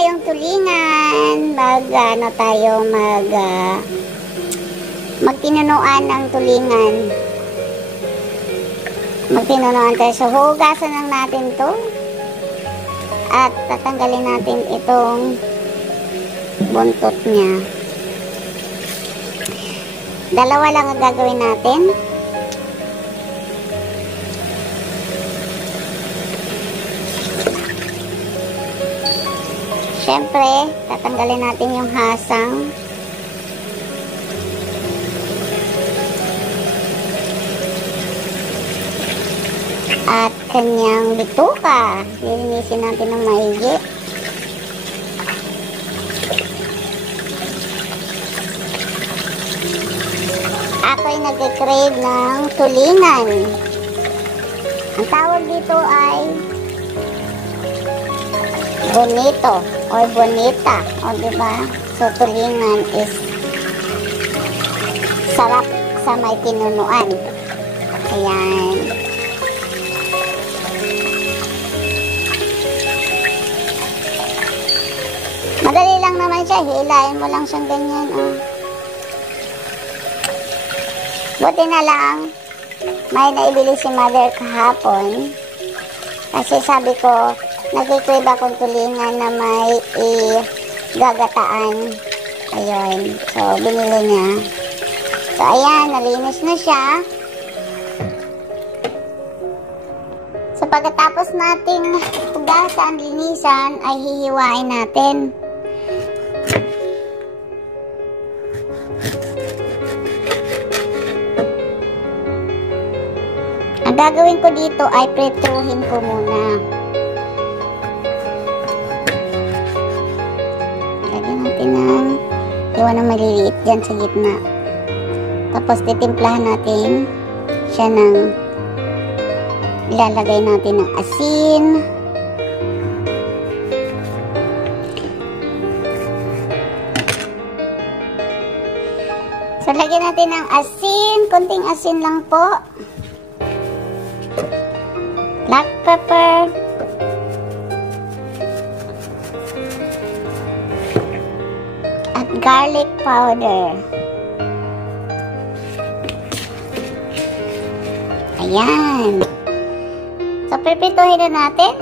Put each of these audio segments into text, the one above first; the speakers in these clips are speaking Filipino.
tayong tulingan. Magtinunuan ng tulingan. Magtinunuan tayo. So, hugasan lang natin to. At tatanggalin natin itong buntot niya. Dalawa lang ang gagawin natin. Siyempre, tatanggalin natin yung hasang. At kanyang bituka. Lilinisin natin ng maigi. Ako'y nag-crave ng tulingan. Ang tawag dito ay bonito or bonita. O diba? So, tulingan is sarap sa may tinunuan. Ayan. Madali lang naman siya. Hilahin mo lang siyang ganyan. Oh. Buti na lang, may naibili si mother kahapon. Kasi sabi ko, nag-crave akong tulingan na may gagataan. Ayun. So, binili niya. So, ayan. Nalinis na siya. So, pagkatapos nating hugasan, linisan, ay hihiwain natin. Ang gagawin ko dito ay prituhin ko muna. Lagyan natin ng iwan ng maliliit dyan sa gitna. Tapos titimplahan natin siya ng ilalagay natin ng asin. So, lagyan natin ng asin. Konting asin lang po. Black pepper. At garlic powder. Ayan. So, pipituhin na natin.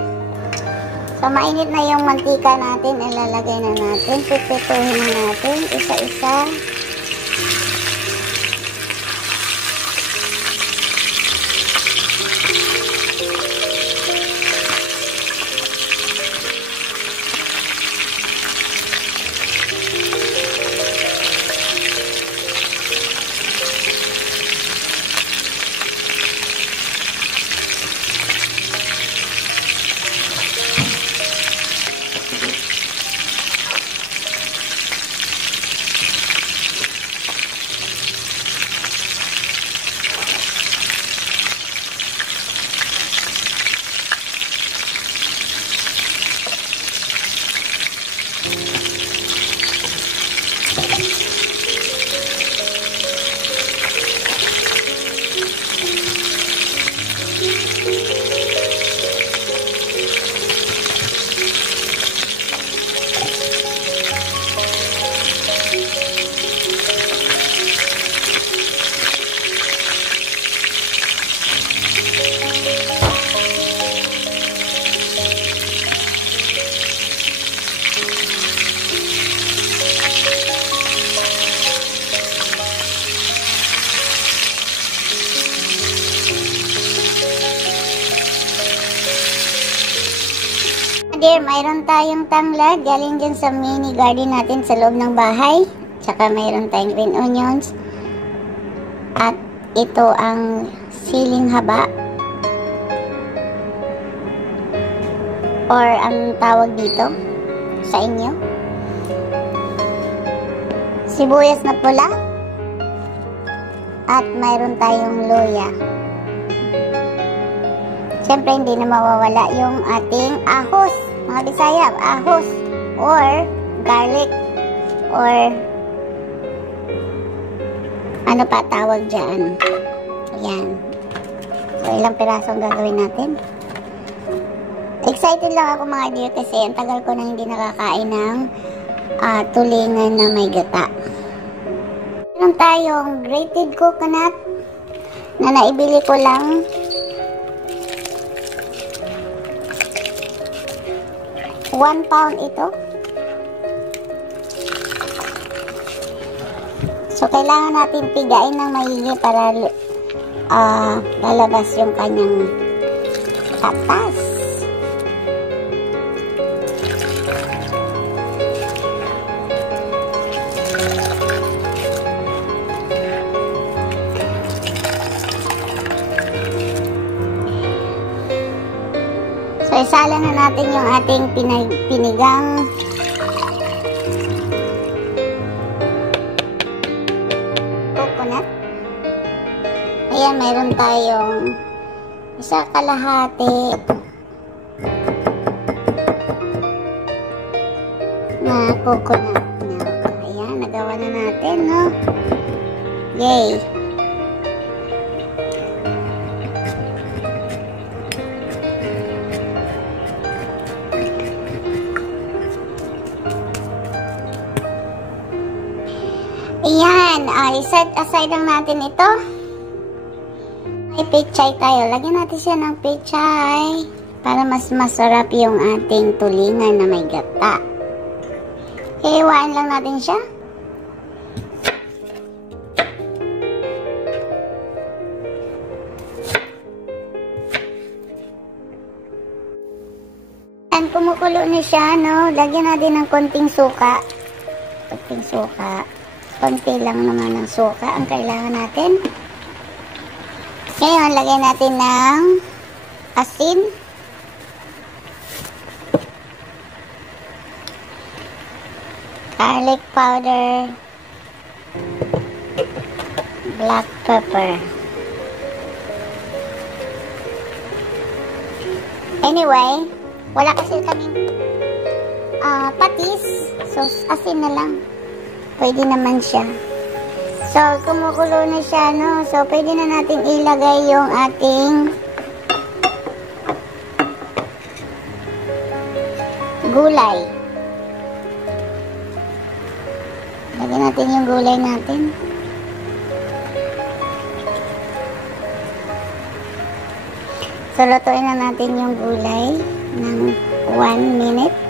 So, mainit na yung mantika natin. Ilalagay na natin. Pipituhin na natin. Isa-isa. Dear, mayroon tayong tanglad galing dyan sa mini garden natin sa loob ng bahay. Tsaka mayroon tayong green onions. At ito ang siling haba. Or ang tawag dito sa inyo. Sibuyas na pula. At mayroon tayong luya. Siyempre, hindi na mawawala yung ating ahos. Mga Bisaya, ahos. Or garlic. Or ano pa tawag dyan. Ayan. So, ilang piraso ang gagawin natin. Excited lang ako mga dear kasi ang tagal ko na hindi nakakain ng tulingan na may gata. Meron tayong grated coconut na naibili ko lang. £1 ito. So, kailangan natin pigain ng maigi para lalabas yung kanyang tatas. So, isala na natin yung ating pinigang coconut. Ayan, mayroon tayong isa kalahati na coconut milk. Ayan, nagawa na natin, no? Yay! Ayan, set aside lang natin ito. May pechay tayo. Lagyan natin siya ng pechay para mas masarap yung ating tulingan na may gata. Hiwain lang natin siya. Ayan, kumukulo na siya, no? Lagyan natin ng konting suka. Konting suka. Konti lang naman ng suka ang kailangan natin. Ngayon, lagyan natin ng asin. Garlic powder. Black pepper. Anyway, wala kasi kaming patis. So, asin na lang. Pwede naman siya. So, kumukulo na siya, no? So, pwede na natin ilagay yung ating gulay. Lagyan natin yung gulay natin. So, lutuin na natin yung gulay ng 1 minute.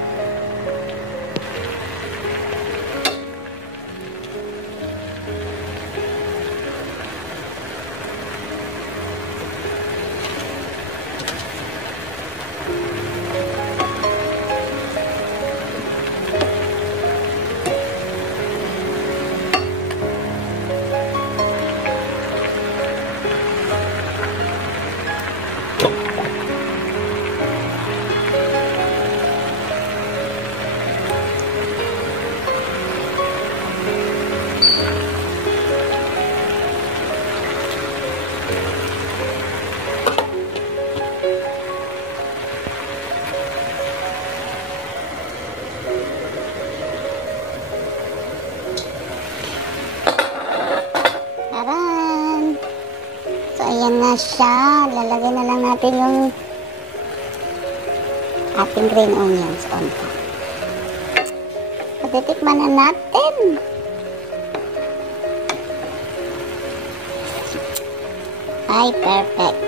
Ayan na siya. Lalagay na lang natin yung ating green onions on top. Patitikman na natin. Ay, perfect.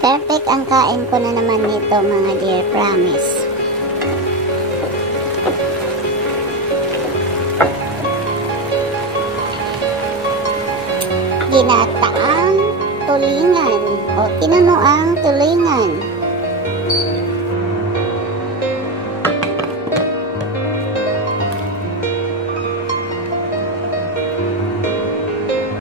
Perfect ang kain ko na naman nito, mga dear, promise. Ginataang tulingan o tinanoang tulingan.